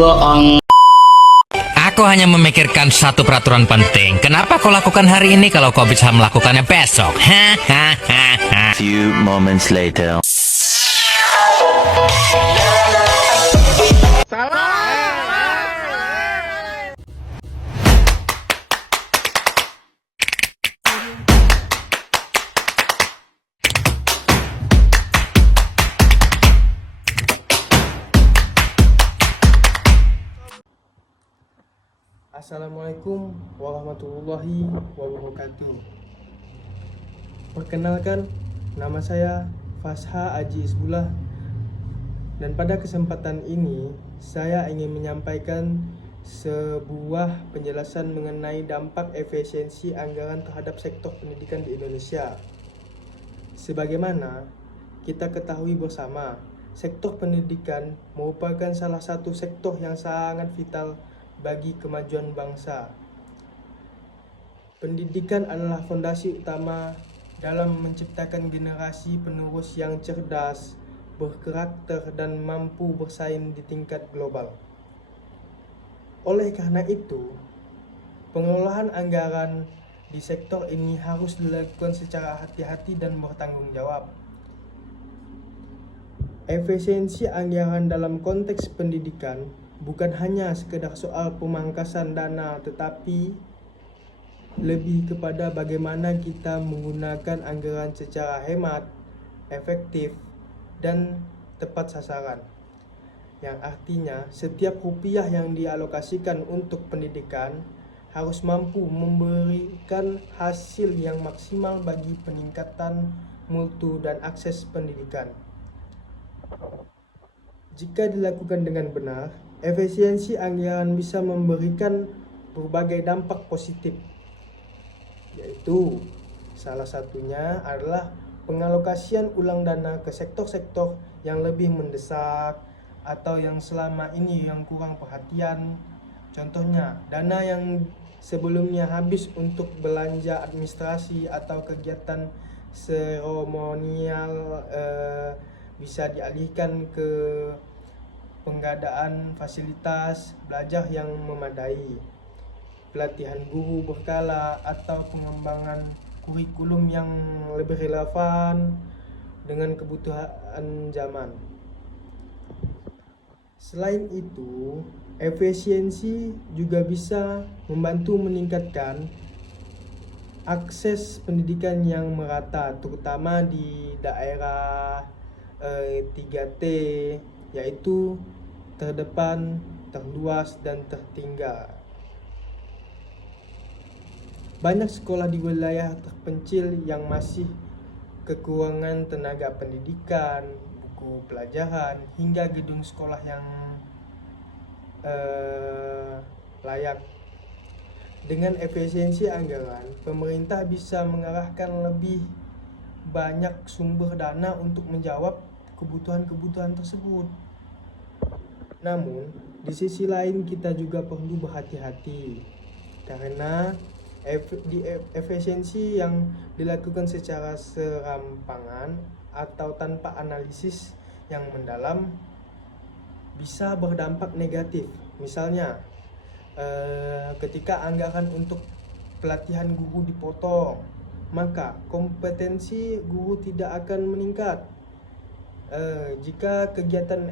Aku hanya memikirkan satu peraturan penting. Kenapa kau lakukan hari ini kalau kau bisa melakukannya besok? Few moments later. Assalamualaikum warahmatullahi wabarakatuh. Perkenalkan, nama saya Fasha Aji Isbullah. Dan pada kesempatan ini saya ingin menyampaikan sebuah penjelasan mengenai dampak efisiensi anggaran terhadap sektor pendidikan di Indonesia. Sebagaimana kita ketahui bersama, sektor pendidikan merupakan salah satu sektor yang sangat vital bagi kemajuan bangsa. Pendidikan adalah fondasi utama dalam menciptakan generasi penerus yang cerdas, berkarakter, dan mampu bersaing di tingkat global. Oleh karena itu, pengelolaan anggaran di sektor ini harus dilakukan secara hati-hati dan bertanggung jawab. Efisiensi anggaran dalam konteks pendidikan bukan hanya sekedar soal pemangkasan dana, tetapi lebih kepada bagaimana kita menggunakan anggaran secara hemat, efektif, dan tepat sasaran. Yang artinya setiap rupiah yang dialokasikan untuk pendidikan harus mampu memberikan hasil yang maksimal bagi peningkatan mutu dan akses pendidikan. Jika dilakukan dengan benar, efisiensi anggaran bisa memberikan berbagai dampak positif, yaitu salah satunya adalah pengalokasian ulang dana ke sektor-sektor yang lebih mendesak atau yang selama ini yang kurang perhatian. Contohnya, dana yang sebelumnya habis untuk belanja administrasi atau kegiatan seremonial bisa dialihkan ke pengadaan fasilitas belajar yang memadai, pelatihan guru berkala, atau pengembangan kurikulum yang lebih relevan dengan kebutuhan zaman. Selain itu, efisiensi juga bisa membantu meningkatkan akses pendidikan yang merata, terutama di daerah 3T, yaitu terdepan, terluas, dan tertinggal. Banyak sekolah di wilayah terpencil yang masih kekurangan tenaga pendidikan, buku pelajaran, hingga gedung sekolah yang layak. Dengan efisiensi anggaran, pemerintah bisa mengarahkan lebih banyak sumber dana untuk menjawab kebutuhan-kebutuhan tersebut. Namun, di sisi lain kita juga perlu berhati-hati, karena efisiensi yang dilakukan secara serampangan atau tanpa analisis yang mendalam bisa berdampak negatif. Misalnya, ketika anggaran untuk pelatihan guru dipotong, maka kompetensi guru tidak akan meningkat. Jika kegiatan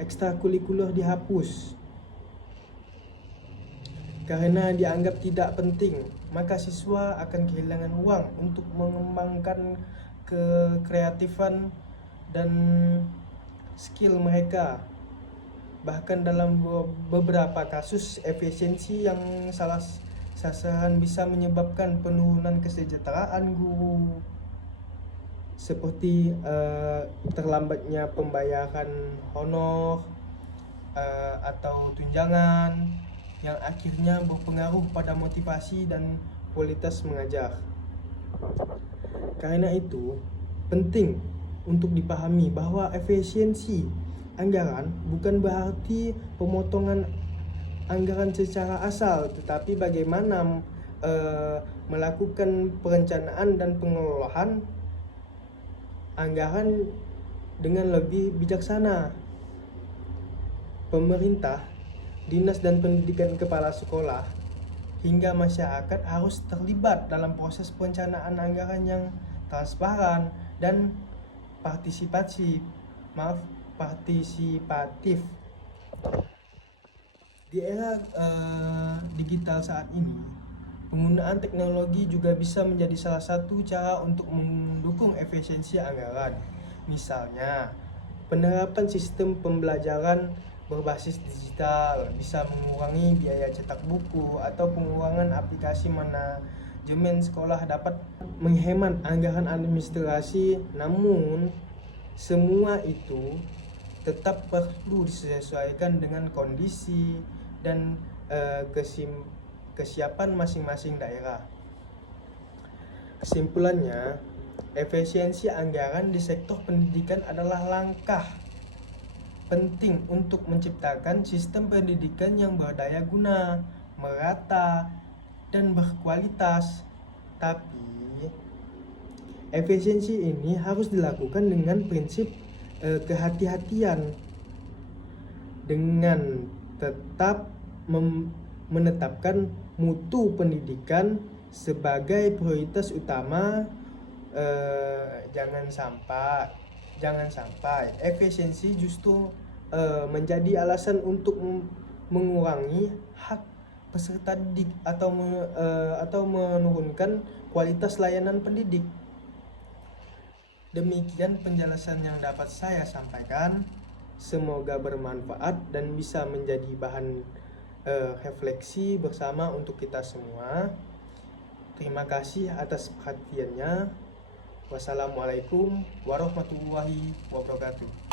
ekstrakurikuler dihapus karena dianggap tidak penting, maka siswa akan kehilangan uang untuk mengembangkan kekreatifan dan skill mereka. Bahkan dalam beberapa kasus, efisiensi yang salah sasaran bisa menyebabkan penurunan kesejahteraan guru, seperti terlambatnya pembayaran honor atau tunjangan, yang akhirnya berpengaruh pada motivasi dan kualitas mengajar. Karena itu, penting untuk dipahami bahwa efisiensi anggaran bukan berarti pemotongan anggaran secara asal, tetapi bagaimana melakukan perencanaan dan pengelolaan anggaran dengan lebih bijaksana. Pemerintah dinas dan pendidikan kepala sekolah hingga masyarakat harus terlibat dalam proses perencanaan anggaran yang transparan dan partisipatif. Di era digital saat ini, penggunaan teknologi juga bisa menjadi salah satu cara untuk mendukung efisiensi anggaran. Misalnya, penerapan sistem pembelajaran berbasis digital bisa mengurangi biaya cetak buku, atau pengurangan aplikasi manajemen sekolah dapat menghemat anggaran administrasi. Namun, semua itu tetap perlu disesuaikan dengan kondisi dan kesiapan masing-masing daerah. Kesimpulannya, efisiensi anggaran di sektor pendidikan adalah langkah penting untuk menciptakan sistem pendidikan yang berdaya guna, merata, dan berkualitas. Tapi, efisiensi ini harus dilakukan dengan prinsip kehati-hatian, dengan tetap menetapkan mutu pendidikan sebagai prioritas utama. Jangan sampai efisiensi justru menjadi alasan untuk mengurangi hak peserta didik atau menurunkan kualitas layanan pendidik. Demikian penjelasan yang dapat saya sampaikan. Semoga bermanfaat dan bisa menjadi bahan refleksi bersama untuk kita semua. Terima kasih atas perhatiannya. Wassalamualaikum warahmatullahi wabarakatuh.